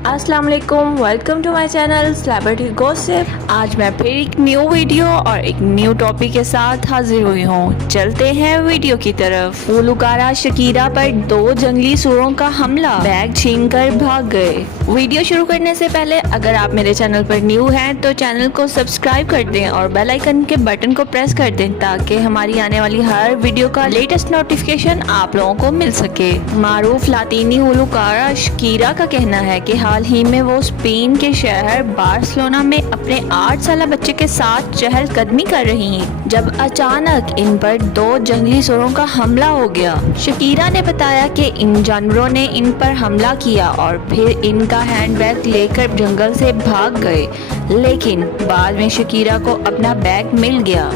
अस्सलाम वालेकुम, welcome to my channel celebrity gossip. आज मैं फिर एक न्यू वीडियो और एक न्यू टॉपिक के साथ हाजिर हुई हूँ। चलते हैं वीडियो की तरफ। गुलकारा शकीरा पर 2 जंगली सूरों का हमला, बैग छीनकर भाग गए। वीडियो शुरू करने से पहले अगर आप मेरे चैनल पर न्यू हैं तो चैनल को सब्सक्राइब कर दें और बेल आइकन के बटन को प्रेस कर दें ताकि हमारी आने वाली हर वीडियो का लेटेस्ट नोटिफिकेशन आप लोगों को मिल सके। मारूफ लातीनी गुलकारा शकीरा का कहना है कि हाल ही में वो स्पेन के शहर बार्सिलोना में अपने 8 साल बच्चे के साथ चहलकदमी कर रही हैं जब अचानक इन पर 2 जंगली सूरों का हमला हो गया। शकीरा ने बताया कि इन जानवरों ने इन पर हमला किया और फिर इनका हैंडबैग लेकर जंगल से भाग गए, लेकिन बाद में शकीरा को अपना बैग मिल गया।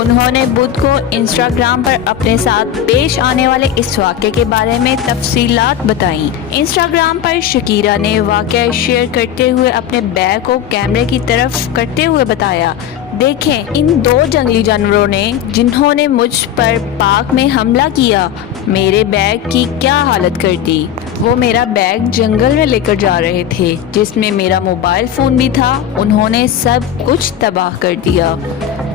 उन्होंने बुध को इंस्टाग्राम पर अपने साथ पेश आने वाले इस वाक़े के बारे में तफसीलात बताई। इंस्टाग्राम पर शकीरा ने वाक़या शेयर करते हुए अपने बैग को कैमरे की तरफ करते हुए बताया, देखें इन 2 जंगली जानवरों ने जिन्होंने मुझ पर पार्क में हमला किया, मेरे बैग की क्या हालत कर दी। वो मेरा बैग जंगल में लेकर जा रहे थे जिसमें मेरा मोबाइल फ़ोन भी था। उन्होंने सब कुछ तबाह कर दिया।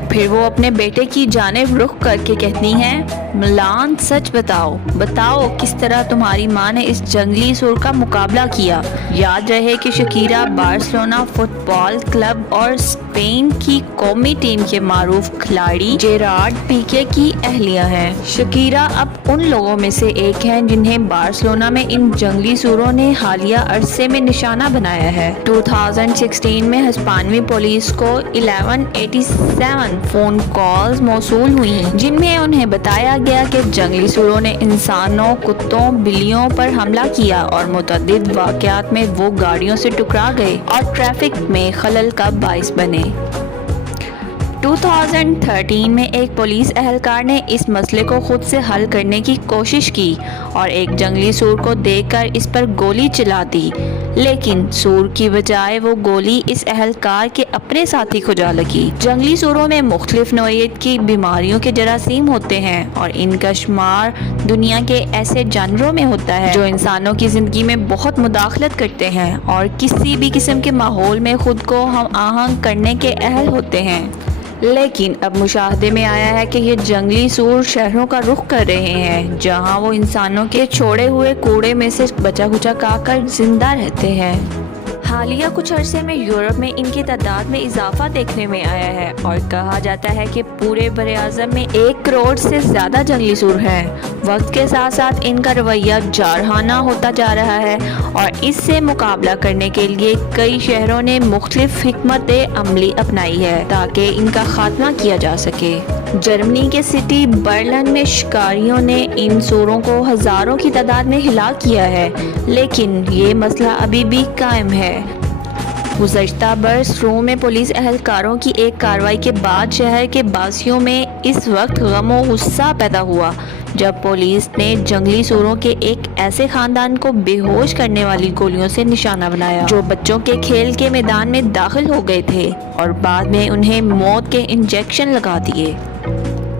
फिर वो अपने बेटे की जानिब रुख करके कहती हैं, मिलान सच बताओ किस तरह तुम्हारी माँ ने इस जंगली सूर का मुकाबला किया। याद रहे कि शकीरा बार्सिलोना फुटबॉल क्लब और स्पेन की कौमी टीम के मारूफ खिलाड़ी जेरार्ड पीके की अहलिया हैं। शकीरा अब उन लोगों में से एक हैं जिन्हें बार्सिलोना में इन जंगली सूरों ने हालिया अरसे में निशाना बनाया है। 2016 में हिस्पानवी पुलिस को 1187 फोन कॉल्स मौसूल हुई हैं जिनमें उन्हें बताया गया कि जंगली सूरों ने इंसानों, कुत्तों, बिल्लियों पर हमला किया और मुतअद्दिद वाक़यात में वो गाड़ियों से टकरा गए और ट्रैफिक में खलल का बाइस बने। 2013 में एक पुलिस एहलकार ने इस मसले को खुद से हल करने की कोशिश की और एक जंगली सूर को देखकर इस पर गोली चला दी, लेकिन सूर की बजाय वो गोली इस एहलकार के अपने साथी को जा लगी। जंगली सूरों में मुख्तलिफ नौइयत की बीमारियों के जरासीम होते हैं और इनका शुमार दुनिया के ऐसे जानवरों में होता है जो इंसानों की ज़िंदगी में बहुत मुदाखलत करते हैं और किसी भी किस्म के माहौल में खुद को हम आहंग करने के अहल होते हैं। लेकिन अब मुशाहदे में आया है कि ये जंगली सूर शहरों का रुख कर रहे हैं जहां वो इंसानों के छोड़े हुए कूड़े में से बचा खुचा खाकर जिंदा रहते हैं। हालिया कुछ अरसे में यूरोप में इनकी तादाद में इजाफा देखने में आया है और कहा जाता है कि पूरे बरे आज़म में 1 करोड़ से ज़्यादा जंगली सूर हैं। वक्त के साथ साथ इनका रवैया जारहाना होता जा रहा है और इससे मुकाबला करने के लिए कई शहरों ने मुख्तलिफ हिकमत अमली अपनाई है ताकि इनका खात्मा किया जा सके। जर्मनी के सिटी बर्लिन में शिकारियों ने इन सूरों को हज़ारों की तादाद में हिलाक किया है, लेकिन ये मसला अभी भी कायम है। गुज़श्ता बरस रोम में पुलिस एहलकारों की एक कार्रवाई के बाद शहर के बासियों में इस वक्त गम और गुस्सा पैदा हुआ जब पुलिस ने जंगली सूरों के एक ऐसे खानदान को बेहोश करने वाली गोलियों से निशाना बनाया जो बच्चों के खेल के मैदान में दाखिल हो गए थे और बाद में उन्हें मौत के इंजेक्शन लगा दिए।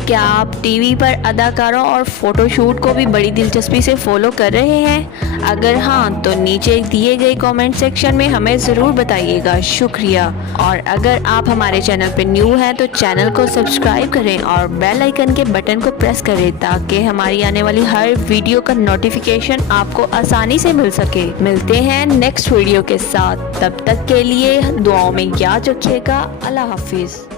क्या आप टीवी पर अदाकारों और फोटोशूट को भी बड़ी दिलचस्पी से फॉलो कर रहे हैं? अगर हाँ तो नीचे दिए गए कमेंट सेक्शन में हमें ज़रूर बताइएगा। शुक्रिया। और अगर आप हमारे चैनल पर न्यू हैं तो चैनल को सब्सक्राइब करें और बेल आइकन के बटन को प्रेस करें ताकि हमारी आने वाली हर वीडियो का नोटिफिकेशन आपको आसानी से मिल सके। मिलते हैं नेक्स्ट वीडियो के साथ, तब तक के लिए दुआओं में याद रखिएगा। अल्लाह हाफिज़।